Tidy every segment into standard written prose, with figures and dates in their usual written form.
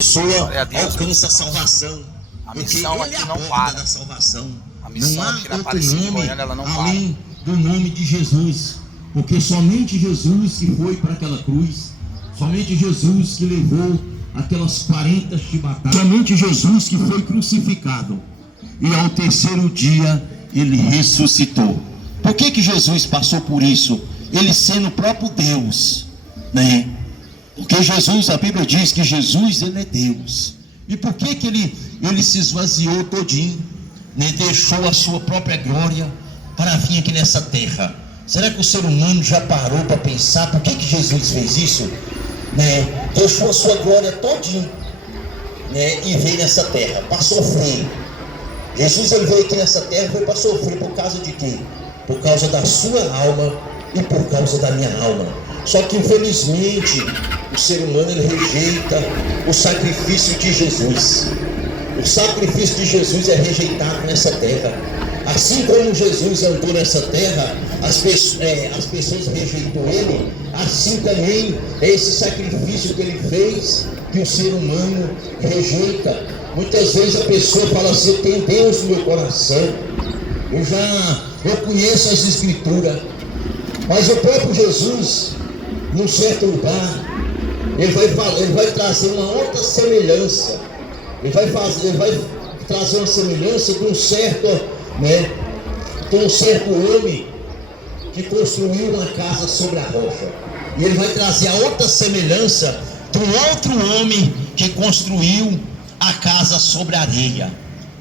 pessoa alcança a salvação. A missão aqui não para. Da salvação. A missão Não há aqui na outro Aparecida de nome Goiânia, ela não além do nome de Jesus, porque somente Jesus que foi para aquela cruz, somente Jesus que levou aquelas 40 chibatadas, somente Jesus que foi crucificado e ao terceiro dia ele ressuscitou. Por que Jesus passou por isso? Ele sendo o próprio Deus, né? Porque Jesus, a Bíblia diz que Jesus, ele é Deus. E por que ele se esvaziou todinho, né? Deixou a sua própria glória para vir aqui nessa terra? Será que o ser humano já parou para pensar por que Jesus fez isso? Né? Deixou a sua glória todinho, né? E veio nessa terra para sofrer. Jesus, ele veio aqui nessa terra foi para sofrer por causa de quê? Por causa da sua alma e por causa da minha alma. Só que infelizmente o ser humano, ele rejeita o sacrifício de Jesus. O sacrifício de Jesus é rejeitado nessa terra. Assim como Jesus andou nessa terra, as pessoas rejeitou ele, assim também é esse sacrifício que ele fez, que o ser humano rejeita. Muitas vezes a pessoa fala assim: eu tenho Deus no meu coração, eu conheço as Escrituras, mas o próprio Jesus, num certo lugar, ele vai trazer uma outra semelhança. Ele vai trazer uma semelhança de um certo homem que construiu uma casa sobre a rocha. E ele vai trazer a outra semelhança de um outro homem que construiu a casa sobre a areia.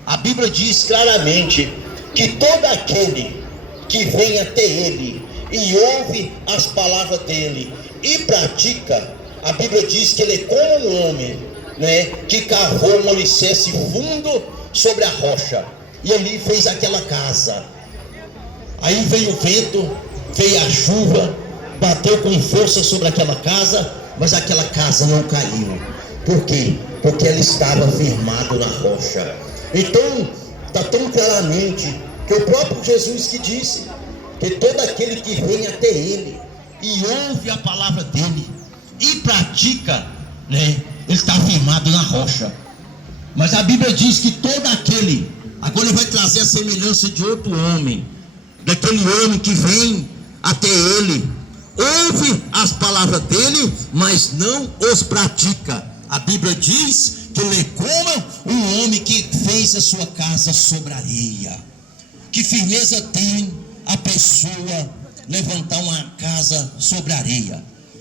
A Bíblia diz claramente que todo aquele que vem até ele e ouve as palavras dele e pratica, a Bíblia diz que ele é como um homem, né, que cavou um alicerce fundo sobre a rocha e ali fez aquela casa. Aí veio o vento, veio a chuva, bateu com força sobre aquela casa, mas aquela casa não caiu. Por quê? Porque ela estava firmada na rocha. Então está tão claramente que o próprio Jesus que disse que todo aquele que vem até ele e ouve a palavra dele e pratica, né, ele está firmado na rocha. Mas a Bíblia diz que todo aquele, agora ele vai trazer a semelhança de outro homem, daquele homem que vem até ele, ouve as palavras dele, mas não os pratica. A Bíblia diz que ele é como um homem que fez a sua casa sobre a areia. Que firmeza tem a pessoa levantar uma casa sobre a areia?